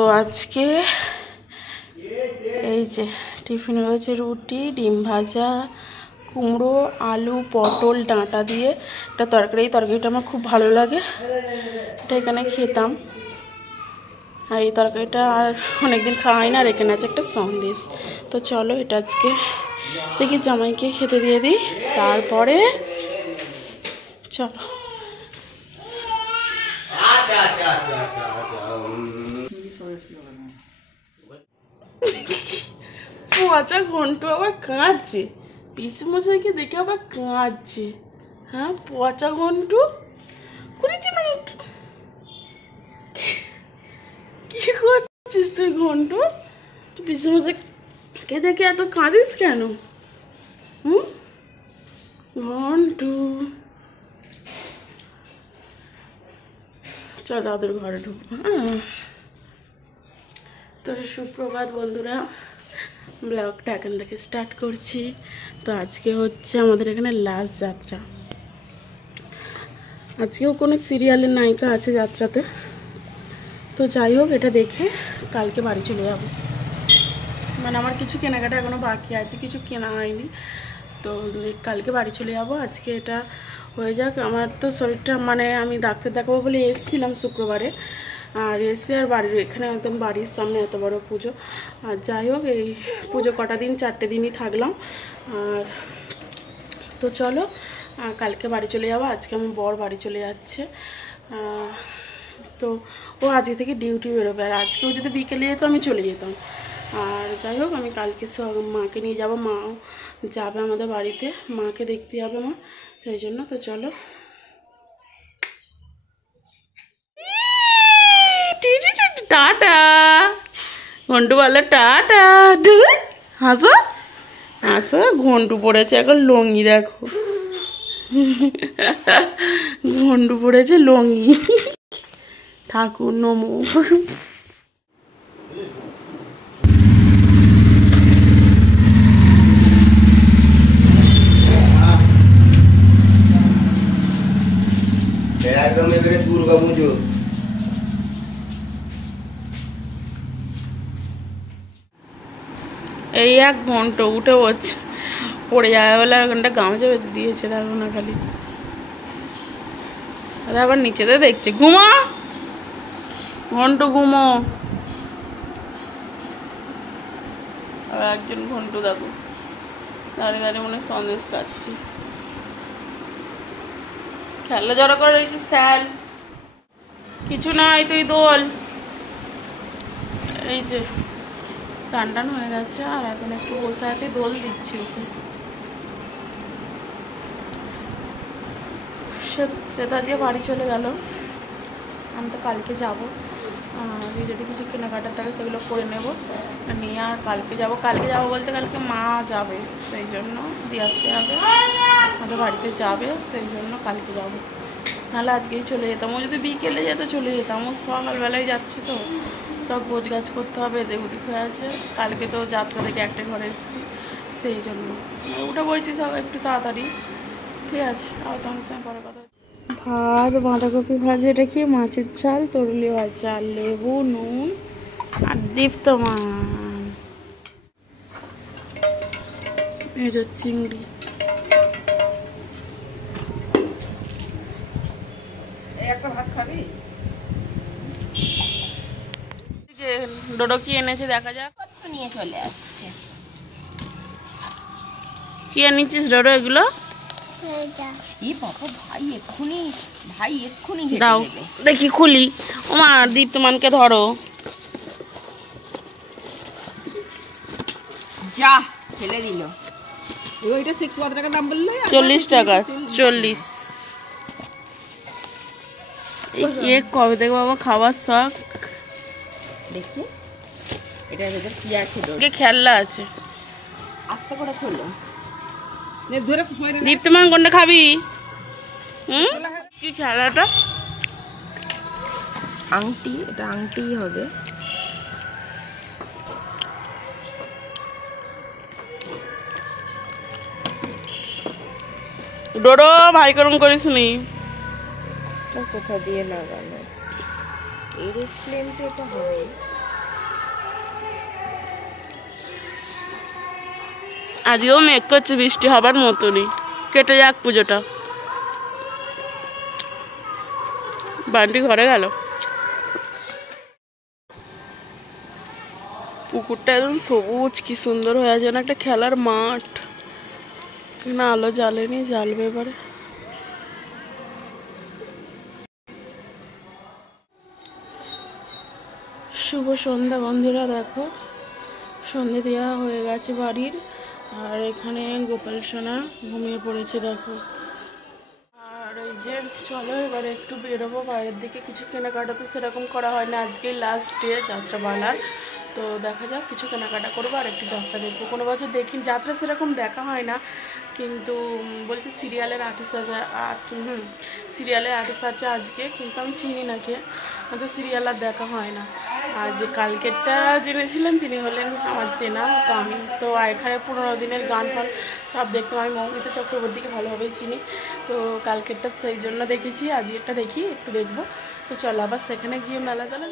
তো আজকে এই যে টিফিনে রয়েছে রুটি, ডিম ভাজা, কুমড়ো, আলু, পটল ডাঁটা দিয়ে একটা তরকারি। এই তরকারিটা আমার খুব ভালো লাগে, এটা এখানে খেতাম। আর এই তরকারিটা আর অনেকদিন খাওয়া হয় না। আর এখানে আছে একটা সন্দেশ। তো চলো এটা আজকে দেখি জামাইকে খেতে দিয়ে দিই, তারপরে চলো। পচা ঘন্টু আবার কাঁদছে, পিসমশাইকে দেখে আবার কাঁদছে। হ্যাঁ, পচা ঘন্টু করেছি না। কি করছিস তুই ঘন্টু? তুই পিসমশাইকে দেখে এত কাঁদিস কেন? ঘন্টু চল দাদুর ঘরে ঢুকবো। হ্যাঁ, তো সুপ্রভাত বন্ধুরা, ব্লগটা এখান থেকে স্টার্ট করছি। তো আজকে হচ্ছে আমাদের এখানে লাস্ট যাত্রা। আজকেও কোনো সিরিয়ালের নায়িকা আছে যাত্রাতে। তো যাই হোক, এটা দেখে কালকে বাড়ি চলে যাব। মানে আমার কিছু কেনাকাটা এখনও বাকি আছে, কিছু কেনা হয়নি। তো কালকে বাড়ি চলে যাব। আজকে এটা হয়ে যাক। আমার তো শরীরটা মানে আমি ডাক্তার দেখাবো বলে এসেছিলাম শুক্রবারে, আর এসে আর বাড়ির এখানে একদম বাড়ির সামনে এত বড় পুজো। আর যাই হোক, এই পুজো কটা দিন, 4টে দিনই থাকলাম। আর তো চলো কালকে বাড়ি চলে যাবো। আজকে আমার বর বাড়ি চলে যাচ্ছে। তো ও আজকে থেকে ডিউটি বেরোবে, আর আজকেও যদি বিকেলে যেত আমি চলে যেতাম। আর যাই হোক, আমি কালকে মাকে নিয়ে যাব। মাও যাবে আমাদের বাড়িতে, মাকে দেখতে যাবে মা, সেই জন্য। তো চলো। টাটা ঘন্টু, বলো টাটা। হাসো হাসো। ঘন্টু পড়েছে এখন লঙ্গি, দেখো ঘন্টু পড়েছে লঙ্গি। ঠাকুর নমো। একদম এবারে দুর্গা পুজো। এই এক ঘন্টা উঠে পড়ছে, পড়ে যাবে বলে আর ঘন্টা গামছা বেঁধে দিয়েছে, দেখো না খালি। আবার নিচেতে দেখছে। ঘুমো ঘন্টু, ঘুমো। আর একজন ঘন্টু দেখো দাঁড়িয়ে দাঁড়িয়ে মনে সন্দেশ খাচ্ছে। খেলা জড়ো করে রয়েছিস, খেল। কিছু নাই, তুই দোল। এই যে চান টান হয়ে গেছে, আর এখন একটু বসে আছে, দোল দিচ্ছি ওকে। সে তো আজকে বাড়ি চলে গেল, আমি তো কালকে যাবো। যদি কিছু কেনাকাটার থাকে সেগুলো করে নেব, নিয়ে আর কালকে যাব। কালকে যাবো বলতে কালকে মা যাবে, সেই জন্য দিয়ে আসতে হবে, আমাদের বাড়িতে যাবে, সেই জন্য কালকে যাব। নাহলে আজকেই চলে যেতাম। ও যদি বিকেলে যেত চলে যেতাম, ও সকালবেলায় যাচ্ছে, তো সব গোছ গাছ করতে হবে, এদিক ওদিক হয়ে আছে। কালকে তো যাত্রা থেকে একটা ঘরে এসেছি, সেই জন্য ওটা বলছি সব একটু তাড়াতাড়ি। ঠিক আছে, আর তোমার সঙ্গে পরে কথা। ভাত, বাঁধাকপি ভাজা, এটা কি মাছের ঝাল, তরুলি ভাজা, লেবু, নুন আর দীপ্তমান। এই যে চিংড়ি। একটা ভাত খাবি? ডোডো কি এনেছে দেখা যাক। নিয়ে চলে আসছে। কি এনেছিস ডোডো এগুলো? ভাই এক্ষুনি দাও দেখি খুলি। ওমা, দীপ্তমানকে ধরো। যা ফেলে দিল। ওইটা সে কত টাকা দাম বললে? 40 টাকা। 40। কবে থেকে বাবা খাবার শখ। দেখি এটার ভেতর কি আছে। খেলনা আছে, আস্তে করে খোলো। দীপ্তমান কোনটা খাবি? কি খেলাটা? আংটি, এটা আংটি হবে। ডোডো ভাই করম করিস নি। কোথা দিয়ে লাগানো? এরোপ্লেনটা তো হবে। আজকেও মেঘ করছে, বৃষ্টি হবার মতনই। কেটে যাক পুজোটা। বান্টি ঘরে গেল। পুকুরটা একদম সবুজ, কি সুন্দর হয়ে আছে, একটা খেলার মাঠ। না আলো জ্বালেনি, জ্বালবে এবারে। শুভ সন্ধ্যা বন্ধুরা, দেখো সন্ধে দেওয়া হয়ে গেছে বাড়ির। আর এখানে গোপাল সোনা ঘুমিয়ে পড়েছে, দেখো। আর এই যে চলো এবারে একটু বেরোবো বাইরের দিকে। কিছু কেনাকাটা তো সেরকম করা হয় না, আজকেই লাস্ট ডে যাত্রাপালার। তো দেখা যাক, কিছু কেনাকাটা করবো আর একটু যাত্রা দেখবো। কোনো বছর দেখি যাত্রা সেরকম দেখা হয় না, কিন্তু বলছে সিরিয়ালের আর্টিস্ট আছে। সিরিয়ালের আর্টিস্ট আছে আজকে, কিন্তু আমি চিনি না কে, আমাদের সিরিয়াল আর দেখা হয় না। আর যে কালকেরটা জেনেছিলেন তিনি হলেন আমার চেনা। তো আমি তো এখানে 15 দিনের গান ফান সব দেখতাম। আমি মৌমিতা চক্রবর্তীকে ভালোভাবেই চিনি। তো কালকেরটা সেই জন্য দেখেছি, আজকেরটা দেখি, একটু দেখবো। তো চলো আবার সেখানে গিয়ে মেলা তেলা।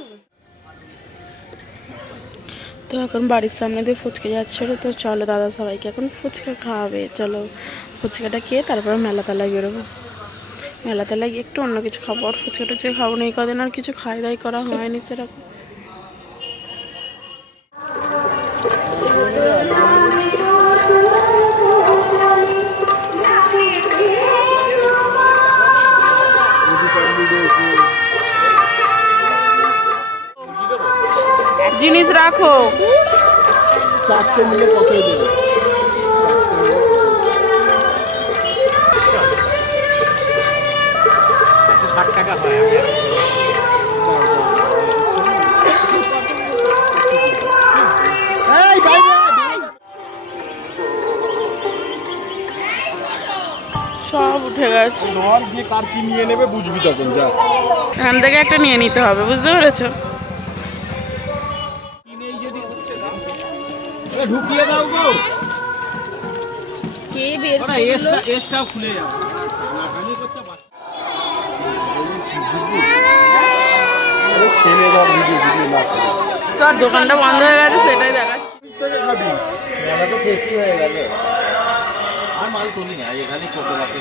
তো এখন বাড়ির সামনে দিয়ে ফুচকা যাচ্ছিলো, তো চলো দাদা সবাইকে এখন ফুচকা খাওয়াবে। চলো ফুচকাটা খেয়ে তারপরে মেলা তেলায় বেরোবো। মেলা তেলায় গিয়ে একটু অন্য কিছু খাবো, আর ফুচকা টুচকা খাবো না। এই কদিন আর কিছু খাই দাই করা হয়নি সেরকম। জিনিস রাখো। 400 মিলে কত দেবে? 160 টাকা হয়। সব উঠে গেছে। নর দিয়ে কার কি নিয়ে নেবে বুঝবি তখন। যা এখান থেকে একটা নিয়ে নিতে হবে, বুঝতে পেরেছো? ঢুকিয়ে দাও গো। কে বের ওরা এসটা খুলে যাবে। টানাটানি করছে আরে ছেলে বা ভিডিও না করে। তোর দোকানটা বন্ধ হয়ে গেছে, সেটাই দেখাচ্ছি। মেলা তো শেষই হয়ে গেল। আর মাল তুলি না, এখানে ছোট বাচ্চা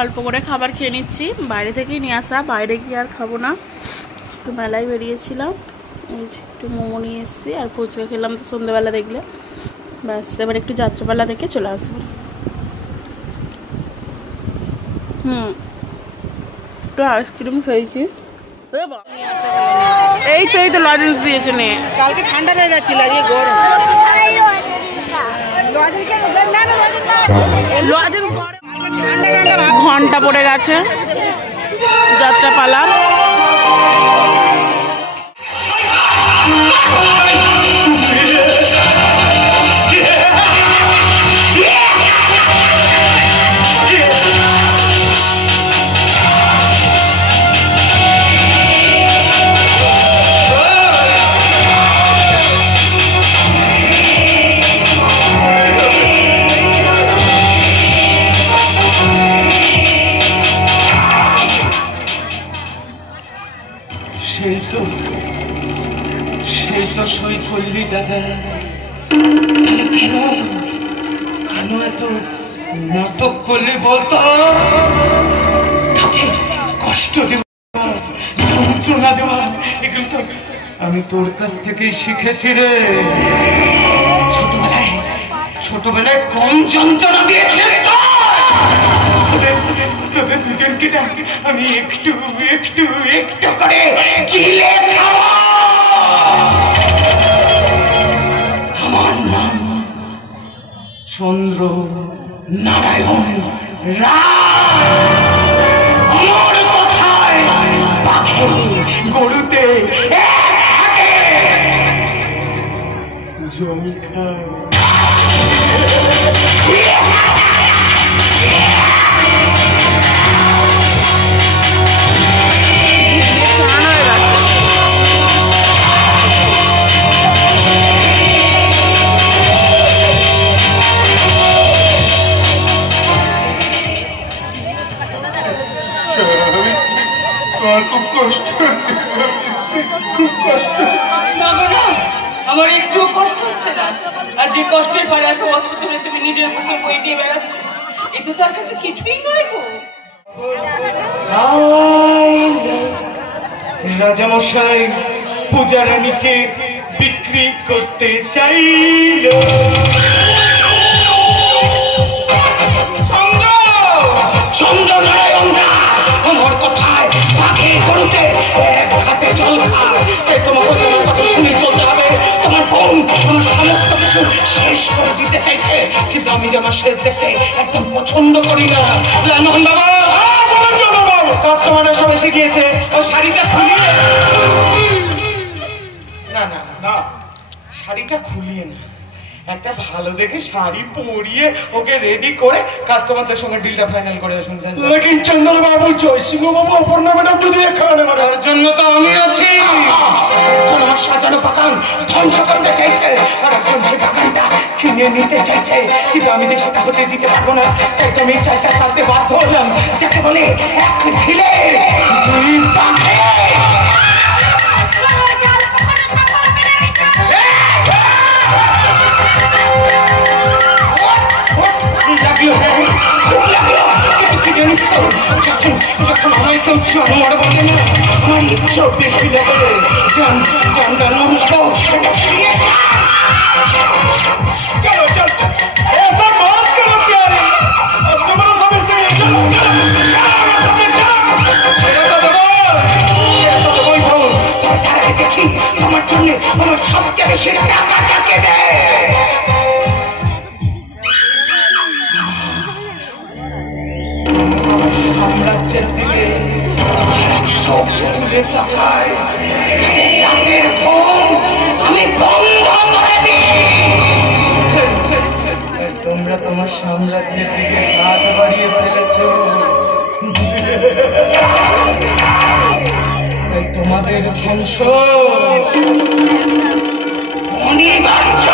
অল্প করে খাবার খেয়ে নিচ্ছি, বাইরে থেকেই নিয়ে আসা। বাইরে গিয়ে আর খাবো না। তো মেলায় বেরিয়েছিলাম, এই যে একটু মোমো নিয়ে এসেছি আর ফুচকা খেলাম তো সন্ধ্যেবেলা দেখলে। ব্যাস এবার একটু যাত্রাপালা দেখে চলে আসবো। একটু আইসক্রিম খেয়েছি। এই তো লজেন্স দিয়েছে নে। কালকে ঠান্ডা হয়ে যাচ্ছিল, আজকে গরম। ঘন্টা পড়ে গেছে যাত্রাপালা। সেই তো সই করলি দাদা। কেন এত নাটক করলি বলতো? তাকে কষ্ট দেওয়া, যন্ত্রণা দেওয়া, এগুলো তো আমি তোর কাছ থেকেই শিখেছি রে। ছোটবেলায় কম যন্ত্রণা দিয়েছিস তো? তোদের দুজনকে আমি একটু একটু একটু করে গিলে খাবো। আমার নাম চন্দ্র নারায়ণ রায়। আমার কথায় পাখি গরুতে থাকে, জল খায়। খুব কষ্ট হচ্ছে, খুব কষ্ট। আমার একটু কষ্ট হচ্ছে না। আর যে কষ্টের ভার এত বছর ধরে তুমি নিজের মুখে বই নিয়ে বেড়াচ্ছ, এতে তার কাছে কিছুই নয় গো। রাজামশাই পূজা রানীকে বিক্রি করতে চাইল। তোমার কথায় তাকে করতে এক হাতে জল খায়, তাই তোমাকে তোমার কথা শুনে চলতে হবে। তোমার বোন তোমার সমস্ত কিছু শেষ করে দিতে চাইছে, কিন্তু আমি যে আমার শেষ দেখতে একদম পছন্দ করি না। লালমোহন বাবা, কাস্টমাররা সব এসে গিয়েছে, ও শাড়িটা খুলিয়ে না না না, শাড়িটা খুলিয়ে না, একটা ভালো দেখে শাড়ি পরিয়ে ওকে রেডি করে কাস্টমারদের সঙ্গে ডিলটা ফাইনাল করে শুনছেন। লেকিন চন্দন বাবু, জয়সিংহ বাবু, অপর্ণা ম্যাডাম যদি এখানে মারার জন্য তো আমি আছি। আমার সাজানো বাগান ধ্বংস করতে চাইছে, আর এখন সে বাগানটা কিনে নিতে চাইছে, কিন্তু আমি যে সেটা হতে দিতে পারবো না। তাই তো আমি চালটা চালতে বাধ্য হলাম, যাকে বলে এক ঢিলে দুই পাখি। যখন আমার কেউ জানোয়ার বলে না, আমার ইচ্ছেও বেশি লাগে। চলো চলো, দেখি আমার জন্য আমার সবচেয়ে বেশি টাকাটাকে দেয়। সাম্রাজ্যের দিকে চোখ তুলে তাকায়, রাতের ঘুম আমি বন্ধ করে দিই। তোমরা তোমার সাম্রাজ্যের দিকে হাত বাড়িয়ে ফেলেছ, তাই তোমাদের ধ্বংস অনিবার্য।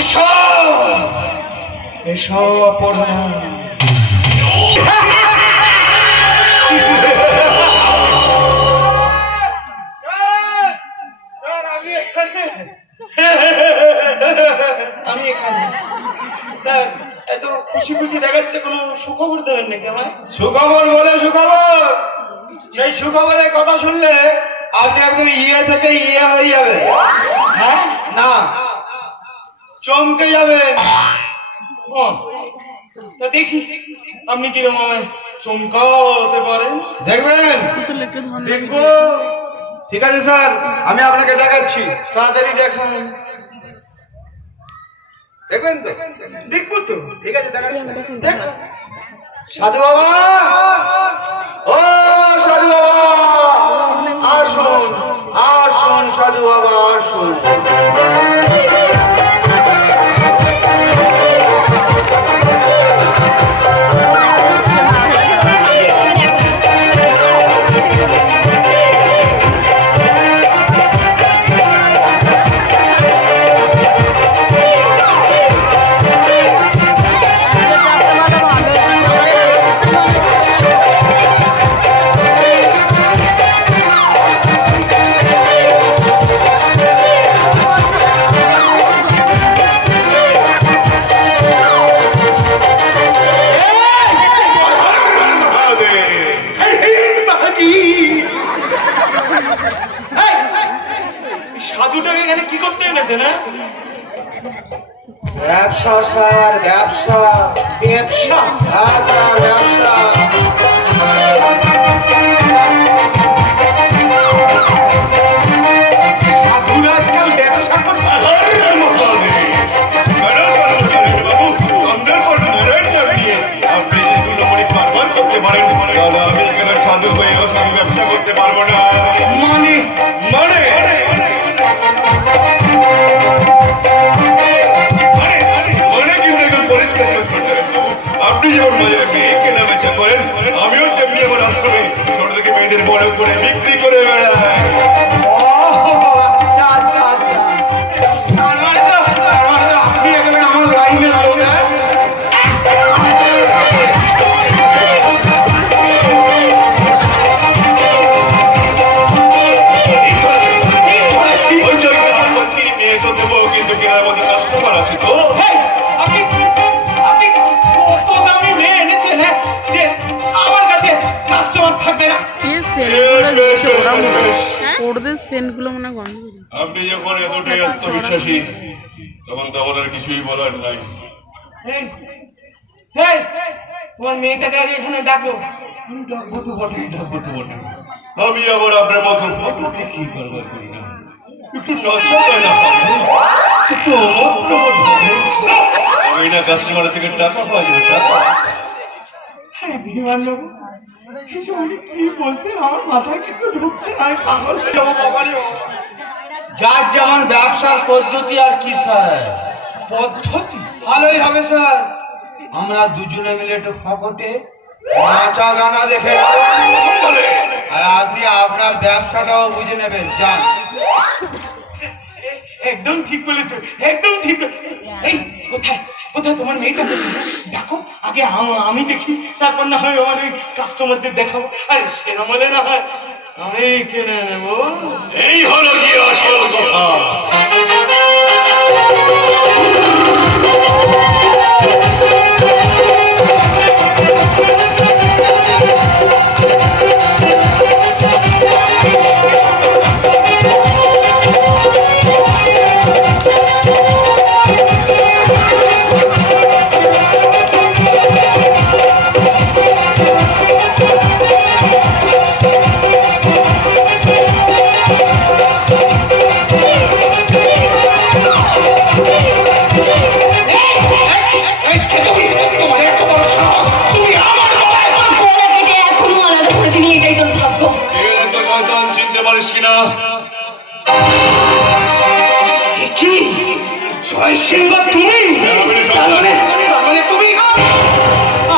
এসো এসো অপর্ণা। আমি এখানে স্যার, এত খুশি খুশি দেখাচ্ছে, কোনো সুখবর দেবেন নাকি আমায়? সুখবর বলে সুখবর, সেই সুখবরের কথা শুনলে আপনি একদম ইয়ে থেকে ইয়ে হয়ে যাবে। হ্যাঁ না, চমকে যাবেন। তা দেখি আপনি কিরকম আমায় চমকাতে পারেন। দেখবেন? দেখবো। ঠিক আছে স্যার, আমি আপনাকে দেখাচ্ছি। তাড়াতাড়ি দেখান। দেখবেন তো? দেখবো তো। ঠিক আছে, দেখাচ্ছি। দেখো সাধু বাবা, ও সাধু বাবা, আসুন আসুন সাধু বাবা, আসুন। সাধুটাকে এখানে কি করতে এনেছে না? ব্যবসা স্যার, ব্যবসা। ব্যবসা? হ্যাঁ স্যার, ব্যবসা। সাধুরা আজকাল ব্যবসা করতে সাধু হয়েও সাধু ব্যবসা করতে পারবো না। মানে মানে আপনি যেমন বাজারে মেয়ে কেনা বেচা করেন, আমিও তেমনি আমার আশ্রমে ছোট থেকে মেয়েদের বড় করে বিক্রি করে বেড়াই। আচ্ছা আচ্ছা আচ্ছা, আপনি একেবারে আমার লাইনের লোক। সেন্টগুলো দিয়েছে ওরা মনে হয়, ওদের সেন্টগুলো মনে হয় গন্ধ বেরিয়েছে। আপনি যখন এতটাই আত্মবিশ্বাসী তখন তো আমার আর কিছুই বলার নাই। তোমার মেয়েটাকে আগে এখানে ডাকো। ডাকবো তো বটেই, ডাকবো তো বটে। আমি আবার আপনার মতো ফটোকে কি করবার করি না, একটু নজর দেয় না, একটু আমি না কাস্টমারের থেকে টাকা পাই না, টাকা। বিমান বাবু কি বলছেন, আমার মাথায় কিছু ঢুকছে না, পাগল হয়ে যাবো বাবা রে। যার যেমন ব্যবসার পদ্ধতি আর কি স্যার, পদ্ধতি ভালোই হবে স্যার। আমরা দুজনে মিলে একটু ফকটে নাচা গানা দেখে আর আপনি আপনার ব্যবসাটাও বুঝে নেবেন। যান। একদম ঠিক বলেছো, একদম ঠিক। এই কোথায় কোথায় তোমার মেয়েটা? দেখো আগে আমি দেখি, তারপর না হয় আমার ওই কাস্টমারদের দেখাবো। আরে সেরকম হলে না হয় আমি কিনে নেবো। এই হলো কি আসল কথা।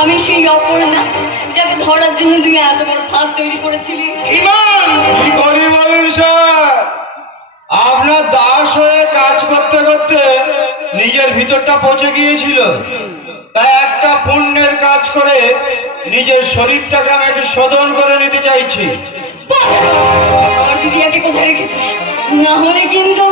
আমি সেই অপর্ণা যাকে ধরার জন্য তুই এত বড় ফাঁদ তৈরি করেছিলি। আপনার দাস হয়ে কাজ করতে করতে নিজের ভিতরটা পচে গিয়েছিল, তাই একটা পুণ্যের কাজ করে নিজের শরীরটাকে আমি একটু শোধন করে নিতে চাইছি। আমার দিদিয়াকে কোথায় রেখেছিস? না হলে কিন্তু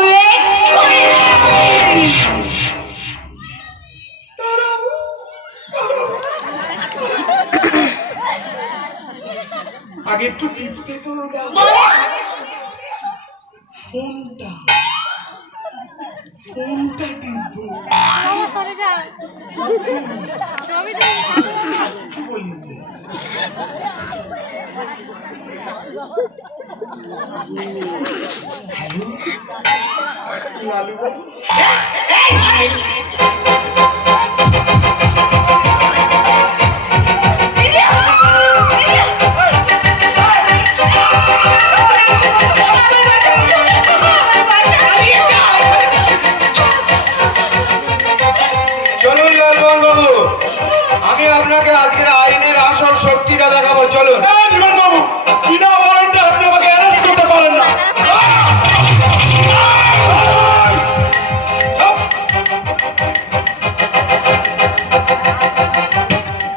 আগে একটু টিপতে তো ফোনটা টিপবো। আমি আপনাকে আজকের আইনের আসল শক্তিটা দেখাবো, চলুন। জীবন বাবু, বিনা ওয়ারেন্টে আপনি আমাকে অ্যারেস্ট করতে পারেন না।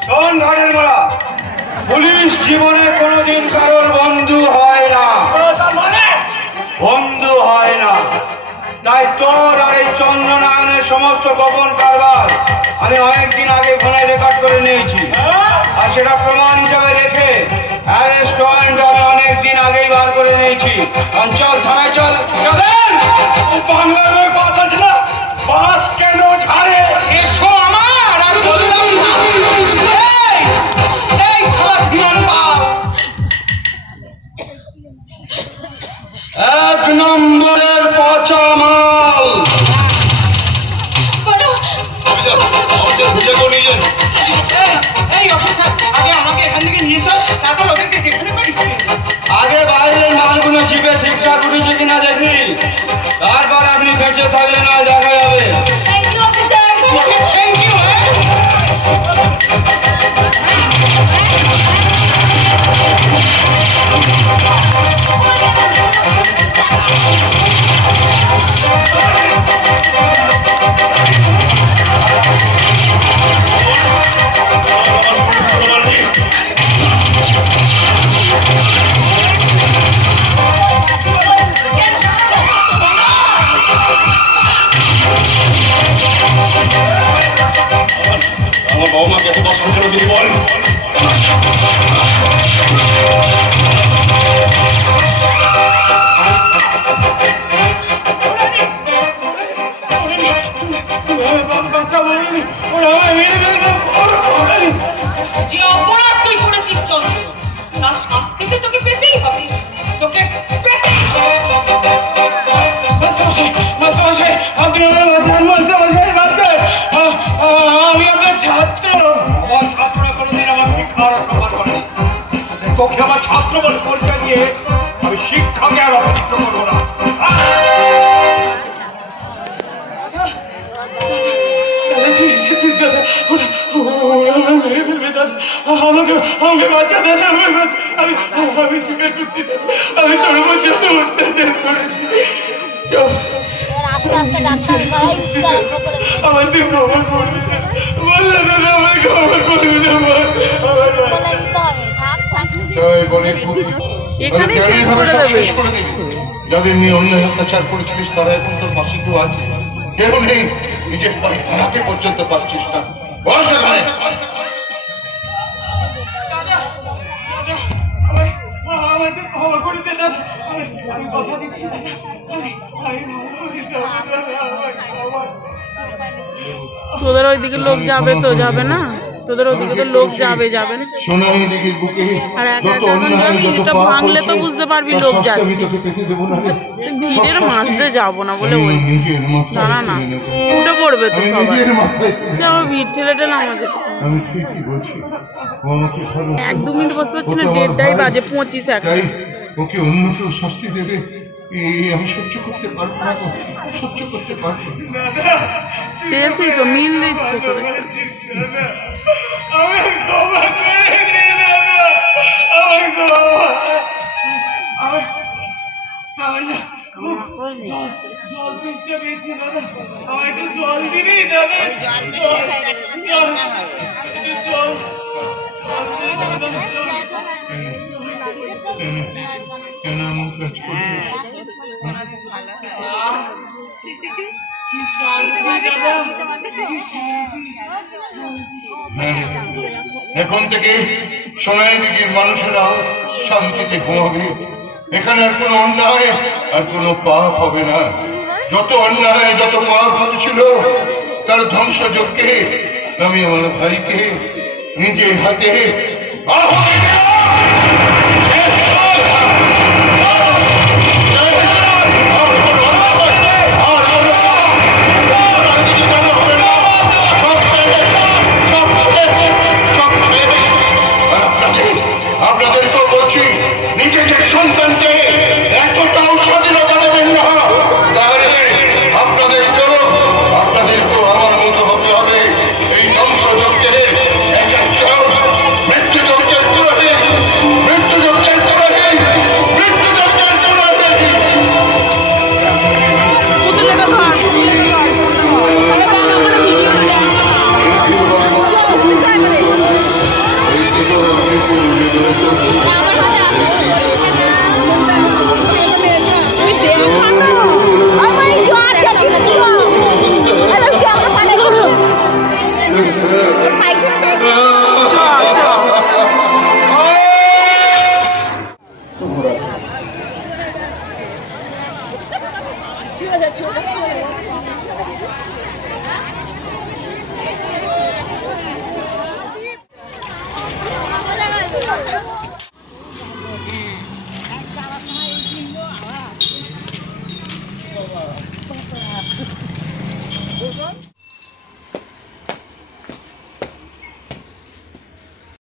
শোন ঘরের মারা, পুলিশ জীবনে কোনোদিন কারোর বন্ধু হয় না, বন্ধু হয় না। তাই তোর আর এই চন্দ্রনারায়ণের সমস্ত গোপন কারবার আমি অনেকদিন আগে ফোনে রেকর্ড করে নিয়েছি, আর সেটা প্রমাণ হিসাবে রেখে অ্যারেস্ট ওয়ারেন্ট আমি অনেকদিন আগেই বার করে নিয়েছি। চল থানায় চল। বাংলার কথা ছিল বাস কেন ঝাড়ে, এসো আমার আর বললাম না। এই শালা ধীমান বাপ, এক নম্বরের পচা মাল। আগে বাইরের মালগুলো জিপে ঠিকঠাক উঠেছে কিনা দেখি, তারপর আপনি বেঁচে থাকলে নয় দেখা যাবে। ছাত্র বলে পরিচয় দিয়ে আমি শিক্ষাকে আর অপবিত্র করবো না। দাদা তুই এসেছিস দাদা, ওরা মেরে ফেলবে দাদা, আমাকে বাঁচা দাদা, আমি স্বীকার করছি দাদা, আমি তোর পর্যন্ত অত্যাচার করেছি। আমার তুই ক্ষমা করবি না, বললে দাদা আমার ক্ষমা করবি না। যাদের নিয়ে অন্যায় অত্যাচার করেছিলিস তারা এখন তোর পাশে কেউ আছে? কেউ নেই। নিজের পায়ে দাঁড়াতে পর্যন্ত পারছিস না। তোদের ওইদিকে লোক যাবে তো যাবে না, তোদের ওইদিকে তো লোক যাবে যাবে না। আর একা একা এখন যাবি, এটা ভাঙলে তো বুঝতে পারবি লোক যাচ্ছে। ভিড়ের মাঝে যাবো না বলে বলছি, না না উঠে পড়বে তো সবাই, সে আমার ভিড় ঠেলেটে নামা যেতে। 1-2 মিনিট বসতে পারছি না, 1:30 বাজে 25 এখন। ওকে অন্য কেউ শাস্তি দেবে আমি সহ্য করতে পারবো না, সহ্য করতে পারবো না। শেষই তো মিল দিচ্ছে তোদের। জল তেষ্টা পেয়েছি দাদা, আমার একটু জল দিবি দাদা, জল কেন এমন কাজ করবি? এখন থেকে সোনাই দিঘির মানুষেরাও শান্তিতে ঘুমাবে। এখানে আর কোনো অন্যায় আর কোনো পাপ হবে না। যত অন্যায় যত পাপ হয়েছিল তার ধ্বংসযজ্ঞে আমি আমার ভাইকে নিজে হাতে আপনাদেরকেও বলছি, নিজেদের সন্তানকে এতটাও স্বাধীনতা দেবেন না, তাহলে আপনাদেরকেও আমার মতো হতে হবে। এই ধ্বংসযজ্ঞের এক একজন মৃত্যুযজ্ঞের পুরোহিত, মৃত্যুযজ্ঞের পুরোহিত, মৃত্যুযজ্ঞের পুরোহিত।